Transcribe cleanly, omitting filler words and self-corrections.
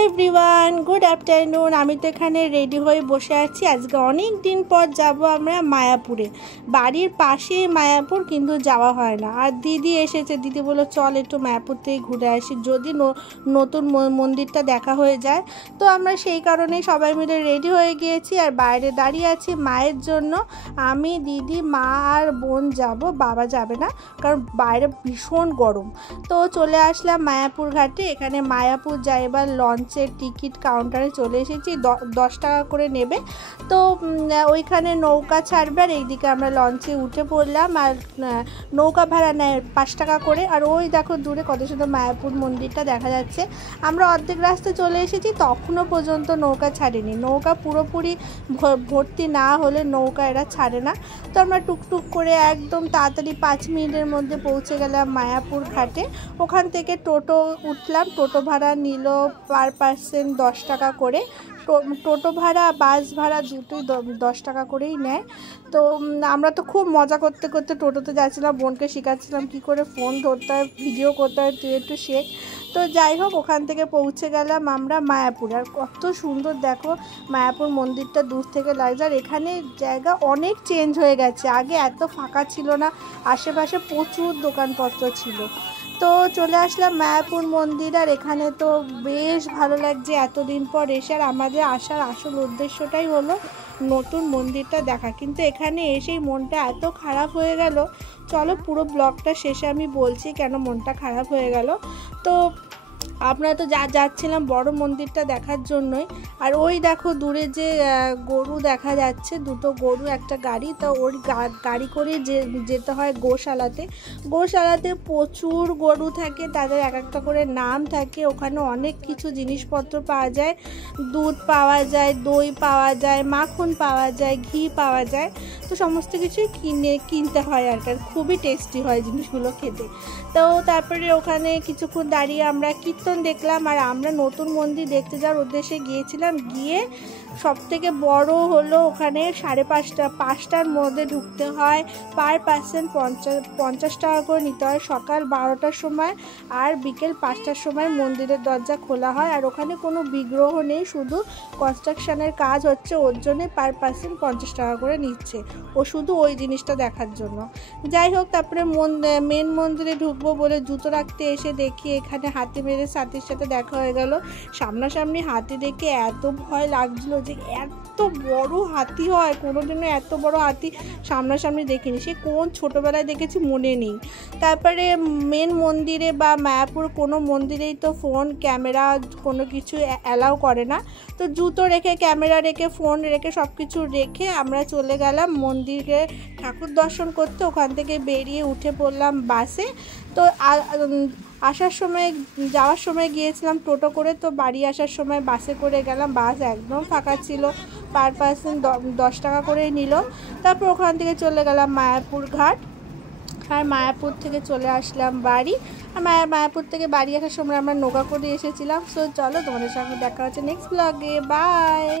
Everyone good afternoon. আমি তো এখানে রেডি হয়ে বসে আছি। আজকে অনেক দিন পর যাব আমরা মায়াপুরে। বাড়ির পাশেই মায়াপুর, কিন্তু যাওয়া হয় না। আর দিদি এসেছে, দিদি বললো চল একটু মায়াপুর থেকে ঘুরে আসি, যদি নতুন মন্দিরটা দেখা হয়ে যায়। তো আমরা সেই কারণেই সবাই মিলে রেডি হয়ে গিয়েছি আর বাইরে দাঁড়িয়ে আছি মায়ের জন্য। আমি, দিদি, মা আর বোন যাব, বাবা যাবে না, কারণ বাইরে ভীষণ গরম। তো চলে আসলাম মায়াপুর ঘাটে। এখানে মায়াপুর যাইবার লঞ্চের টিকিট কাউন্টারে চলে এসেছি। 10 টাকা করে নেবে। তো ওইখানে নৌকা ছাড়বে আর এইদিকে আমরা লঞ্চে উঠে পড়লাম। আর নৌকা ভাড়া নেয় 5 টাকা করে। আর ওই দেখো দূরে কত সুন্দর মায়াপুর মন্দিরটা দেখা যাচ্ছে। আমরা অর্ধেক রাস্তায় চলে এসেছি, তখনও পর্যন্ত নৌকা ছাড়েনি। নৌকা পুরোপুরি ভর্তি না হলে নৌকা এরা ছাড়ে না। তো আমরা টুকটুক করে একদম তাড়াতাড়ি 5 মিনিটের মধ্যে পৌঁছে গেলাম মায়াপুর ঘাটে। ওখান থেকে টোটো উঠলাম। টোটো ভাড়া নিল পার পার্সন 10 টাকা করে। টোটো ভাড়া বাস ভাড়া দুটোই 10 টাকা করেই নেয়। তো আমরা তো খুব মজা করতে করতে টোটোতে যাচ্ছিলাম। বোনকে শেখাচ্ছিলাম কী করে ফোন ধরতে হয়, ভিডিও করতে হয়, তুই একটু শেখ। তো যাই হোক, ওখান থেকে পৌঁছে গেলাম আমরা মায়াপুর। আর কত সুন্দর দেখো মায়াপুর মন্দিরটা দূর থেকে লাগছে। আর এখানে জায়গা অনেক চেঞ্জ হয়ে গেছে, আগে এত ফাঁকা ছিল না, আশেপাশে প্রচুর দোকানপত্র ছিল। তো চলে আসলাম মায়াপুর মন্দির। আর এখানে তো বেশ ভালো লাগছে এতদিন পর এসে। আর আমাদের আসার আসল উদ্দেশ্যটাই হলো নতুন মন্দিরটা দেখা, কিন্তু এখানে এসেই মনটা এত খারাপ হয়ে গেল। চলো পুরো ব্লগটা শেষে আমি বলছি কেন মনটা খারাপ হয়ে গেল। তো আপনারা তো যাচ্ছিলাম বড় মন্দিরটা দেখার জন্যই। আর ওই দেখো দূরে যে গরু দেখা যাচ্ছে, দুটো গরু, একটা গাড়ি। তো ওর গাড়ি করে যেতে হয় গোশালাতে। গোশালাতে প্রচুর গরু থাকে, তাদের এক একটা করে নাম থাকে। ওখানে অনেক কিছু জিনিসপত্র পাওয়া যায়, দুধ পাওয়া যায়, দই পাওয়া যায়, মাখন পাওয়া যায়, ঘি পাওয়া যায়। তো সমস্ত কিছুই কিনতে হয় আর কি। খুবই টেস্টি হয় জিনিসগুলো খেতে। তো তারপরে ওখানে কিছুক্ষণ দাঁড়িয়ে আমরা কীর্তন দেখলাম। আর আমরা নতুন মন্দির দেখতে যাওয়ার উদ্দেশ্যে গিয়েছিলাম। গিয়ে সবথেকে বড় হলো ওখানে 5:30টার মধ্যে ঢুকতে হয়। পার পার্সন 50 টাকা করে নিতে হয়। সকাল 12টার সময় আর বিকেল 5টার সময় মন্দিরের দরজা খোলা হয়। আর ওখানে কোনো বিগ্রহ নেই, শুধু কনস্ট্রাকশনের কাজ হচ্ছে, ওর জন্যে পার পার্সন 50 টাকা করে নিচ্ছে, ও শুধু ওই জিনিসটা দেখার জন্য। যাই হোক, তারপরে মেন মন্দিরে ঢুকবো বলে জুতো রাখতে এসে দেখি এখানে হাতি মেরে সাথীর সাথে দেখা হয়ে গেল। সামনাসামনি হাতি দেখে এত ভয় লাগছিল যে এত বড় হাতি হয়, কোনোদিনও এত বড় হাতি সামনাসামনি দেখিনি। সে কোন ছোটোবেলায় দেখেছি মনে নেই। তারপরে মেন মন্দিরে বা মায়াপুর কোনো মন্দিরেই তো ফোন ক্যামেরা কোনো কিছু অ্যালাউ করে না। তো জুতো রেখে, ক্যামেরা রেখে, ফোন রেখে, সব কিছু রেখে আমরা চলে গেলাম মন্দিরে ঠাকুর দর্শন করতে। ওখান থেকে বেরিয়ে উঠে পড়লাম বাসে। তো আসার সময়, যাওয়ার সময় গিয়েছিলাম টোটো করে, তো বাড়ি আসার সময় বাসে করে গেলাম। বাস একদম ফাঁকা ছিল, পার পার্সন 10 টাকা করে নিল। তারপর ওখান থেকে চলে গেলাম মায়াপুর ঘাট। আর মায়াপুর থেকে চলে আসলাম বাড়ি। আর মায়াপুর থেকে বাড়ি আসার সময় আমরা নৌকা করে এসেছিলাম। সো চলো, তোমাদের সঙ্গে দেখা হচ্ছে নেক্সট ব্লগে। বাই।